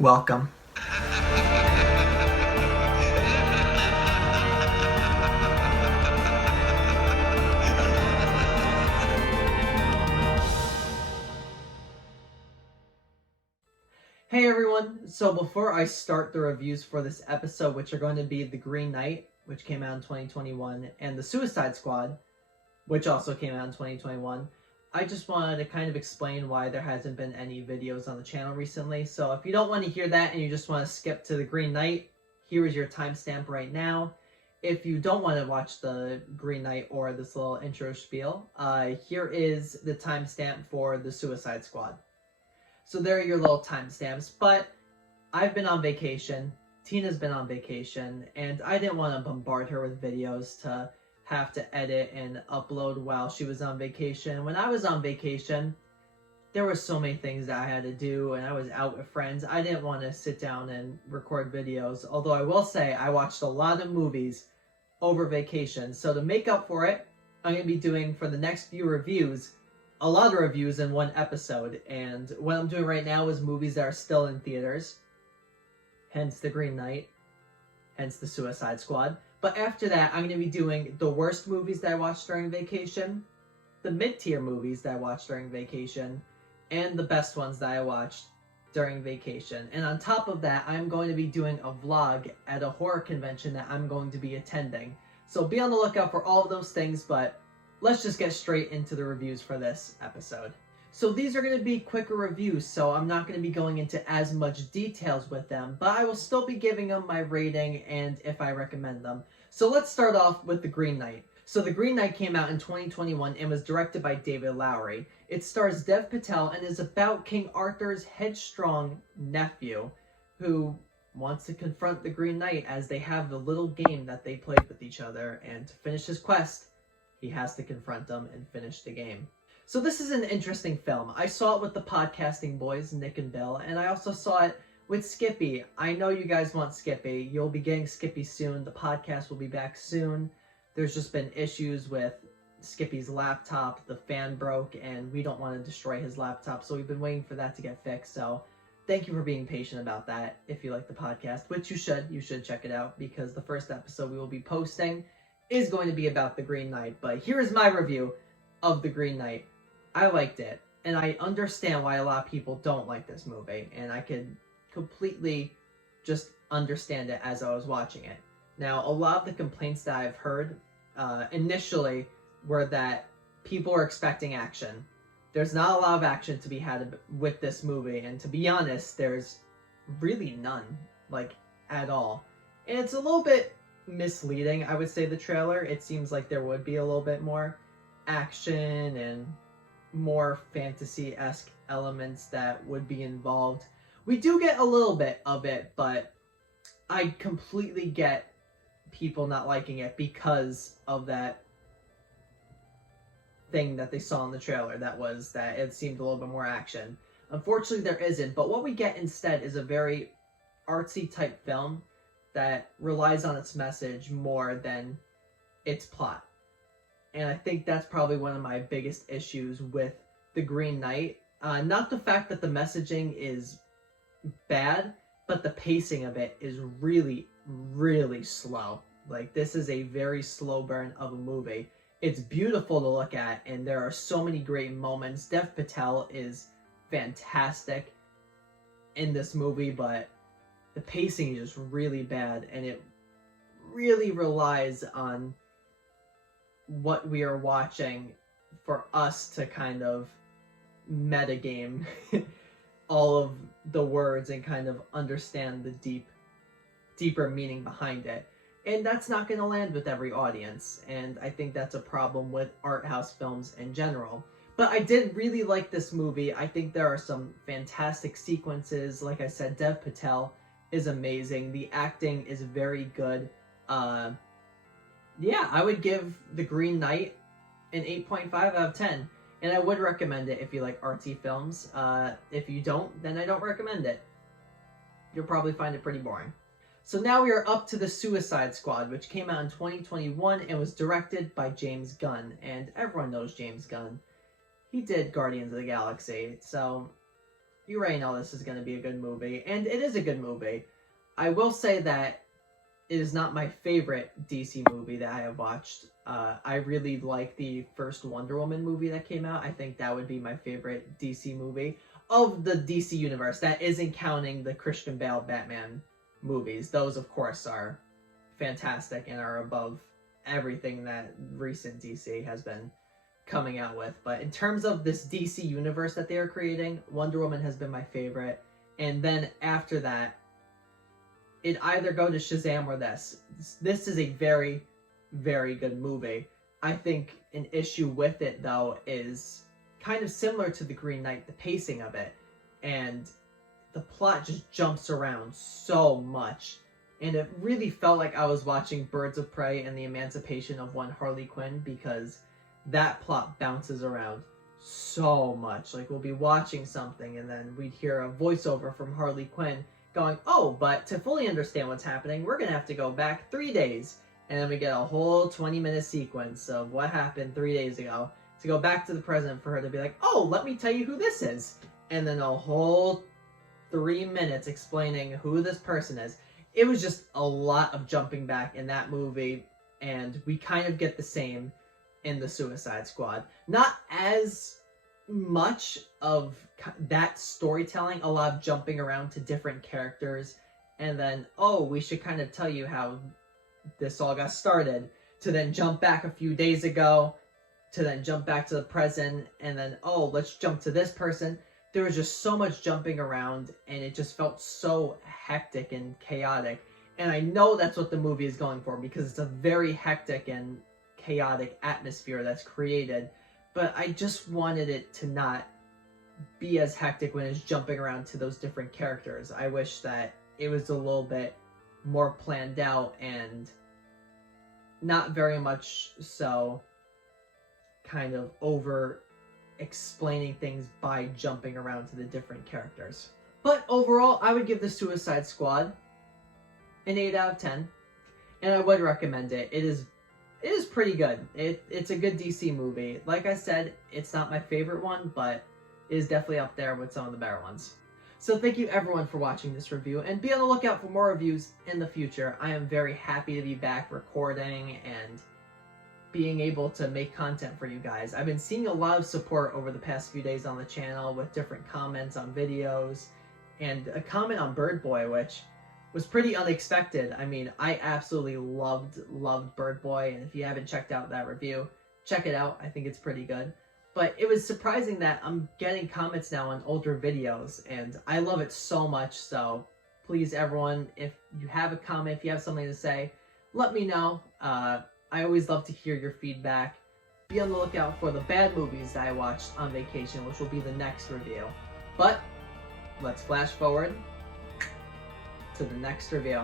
Welcome. Hey everyone, so before I start the reviews for this episode, which are going to be The Green Knight, which came out in 2021, and The Suicide Squad, which also came out in 2021, I just wanted to kind of explain why there hasn't been any videos on the channel recently. So if you don't want to hear that and you just want to skip to The Green Knight, here is your timestamp right now. If you don't want to watch The Green Knight or this little intro spiel, here is the timestamp for The Suicide Squad. So there are your little timestamps, but I've been on vacation, Tina's been on vacation, and I didn't want to bombard her with videos to have to edit and upload while she was on vacation. When I was on vacation, there were so many things that I had to do, and I was out with friends. I didn't want to sit down and record videos, although I will say I watched a lot of movies over vacation. So to make up for it, I'm going to be doing, for the next few reviews, a lot of reviews in one episode, and what I'm doing right now is movies that are still in theaters, hence The Green Knight, hence The Suicide Squad. But after that, I'm going to be doing the worst movies that I watched during vacation, the mid-tier movies that I watched during vacation, and the best ones that I watched during vacation. And on top of that, I'm going to be doing a vlog at a horror convention that I'm going to be attending. So be on the lookout for all of those things, but let's just get straight into the reviews for this episode. So these are going to be quicker reviews, so I'm not going to be going into as much details with them, but I will still be giving them my rating and if I recommend them. So let's start off with The Green Knight. So The Green Knight came out in 2021 and was directed by David Lowery. It stars Dev Patel and is about King Arthur's headstrong nephew who wants to confront the Green Knight as they have the little game that they played with each other, and to finish his quest, he has to confront them and finish the game. So this is an interesting film. I saw it with the podcasting boys, Nick and Bill, and I also saw it with Skippy. I know you guys want Skippy. You'll be getting Skippy soon. The podcast will be back soon. There's just been issues with Skippy's laptop. The fan broke, and we don't want to destroy his laptop, so we've been waiting for that to get fixed. So thank you for being patient about that. If you like the podcast, which you should check it out, because the first episode we will be posting is going to be about The Green Knight. But here is my review of The Green Knight. I liked it, and I understand why a lot of people don't like this movie, and I could completely just understand it as I was watching it. Now, a lot of the complaints that I've heard initially were that people are expecting action. There's not a lot of action to be had with this movie, and to be honest, there's really none, like, at all. And it's a little bit misleading, I would say, the trailer. It seems like there would be a little bit more action and more fantasy-esque elements that would be involved. We do get a little bit of it, but I completely get people not liking it because of that thing that they saw in the trailer, that was that it seemed a little bit more action. Unfortunately, there isn't, but what we get instead is a very artsy type film that relies on its message more than its plot. And I think that's probably one of my biggest issues with The Green Knight. Not the fact that the messaging is bad, but the pacing of it is really, really slow. Like, this is a very slow burn of a movie. It's beautiful to look at, and there are so many great moments. Dev Patel is fantastic in this movie, but the pacing is just really bad, and it really relies on what we are watching for us to kind of metagame all of the words and kind of understand the deeper meaning behind it. And that's not going to land with every audience, and I think that's a problem with art house films in general. But I did really like this movie. I think there are some fantastic sequences. Like I said, Dev Patel is amazing. The acting is very good. Yeah, I would give The Green Knight an 8.5 out of 10. And I would recommend it if you like artsy films. If you don't, then I don't recommend it. You'll probably find it pretty boring. So now we are up to The Suicide Squad, which came out in 2021 and was directed by James Gunn. And everyone knows James Gunn. He did Guardians of the Galaxy, so you already know this is going to be a good movie, and it is a good movie. I will say that it is not my favorite DC movie that I have watched. I really like the first Wonder Woman movie that came out. I think that would be my favorite DC movie of the DC universe. That isn't counting the Christian Bale Batman movies. Those, of course, are fantastic and are above everything that recent DC has been coming out with. But in terms of this DC universe that they are creating, Wonder Woman has been my favorite. And then after that, it either go to Shazam or this. This is a very, very good movie. I think an issue with it, though, is kind of similar to The Green Knight, the pacing of it. And the plot just jumps around so much. And it really felt like I was watching Birds of Prey and the Emancipation of One Harley Quinn, because that plot bounces around so much. Like, we'll be watching something and then we'd hear a voiceover from Harley Quinn going, oh, but to fully understand what's happening, we're going to have to go back 3 days. And then we get a whole 20-minute sequence of what happened 3 days ago to go back to the present for her to be like, oh, let me tell you who this is. And then a whole 3 minutes explaining who this person is. It was just a lot of jumping back in that movie, and we kind of get the same in the Suicide Squad. Not as much of that storytelling, a lot of jumping around to different characters, and then, oh, we should kind of tell you how this all got started, to then jump back a few days ago, to then jump back to the present, and then, oh, let's jump to this person. There was just so much jumping around, and it just felt so hectic and chaotic. And I know that's what the movie is going for, because it's a very hectic and chaotic atmosphere that's created. But I just wanted it to not be as hectic when it's jumping around to those different characters. I wish that it was a little bit more planned out and not very much so kind of over explaining things by jumping around to the different characters. But overall, I would give the Suicide Squad an 8 out of 10, and I would recommend it. It is pretty good. It's a good DC movie. Like I said, it's not my favorite one, but it is definitely up there with some of the better ones. So thank you everyone for watching this review, and be on the lookout for more reviews in the future. I am very happy to be back recording and being able to make content for you guys. I've been seeing a lot of support over the past few days on the channel with different comments on videos, and a comment on Bird Boy, which was pretty unexpected. I mean, I absolutely loved Bird Boy, and if you haven't checked out that review, check it out. I think it's pretty good. But it was surprising that I'm getting comments now on older videos, and I love it so much. So please, everyone, if you have a comment, if you have something to say, let me know. I always love to hear your feedback. Be on the lookout for the bad movies that I watched on vacation, which will be the next review. But let's flash forward to the next review.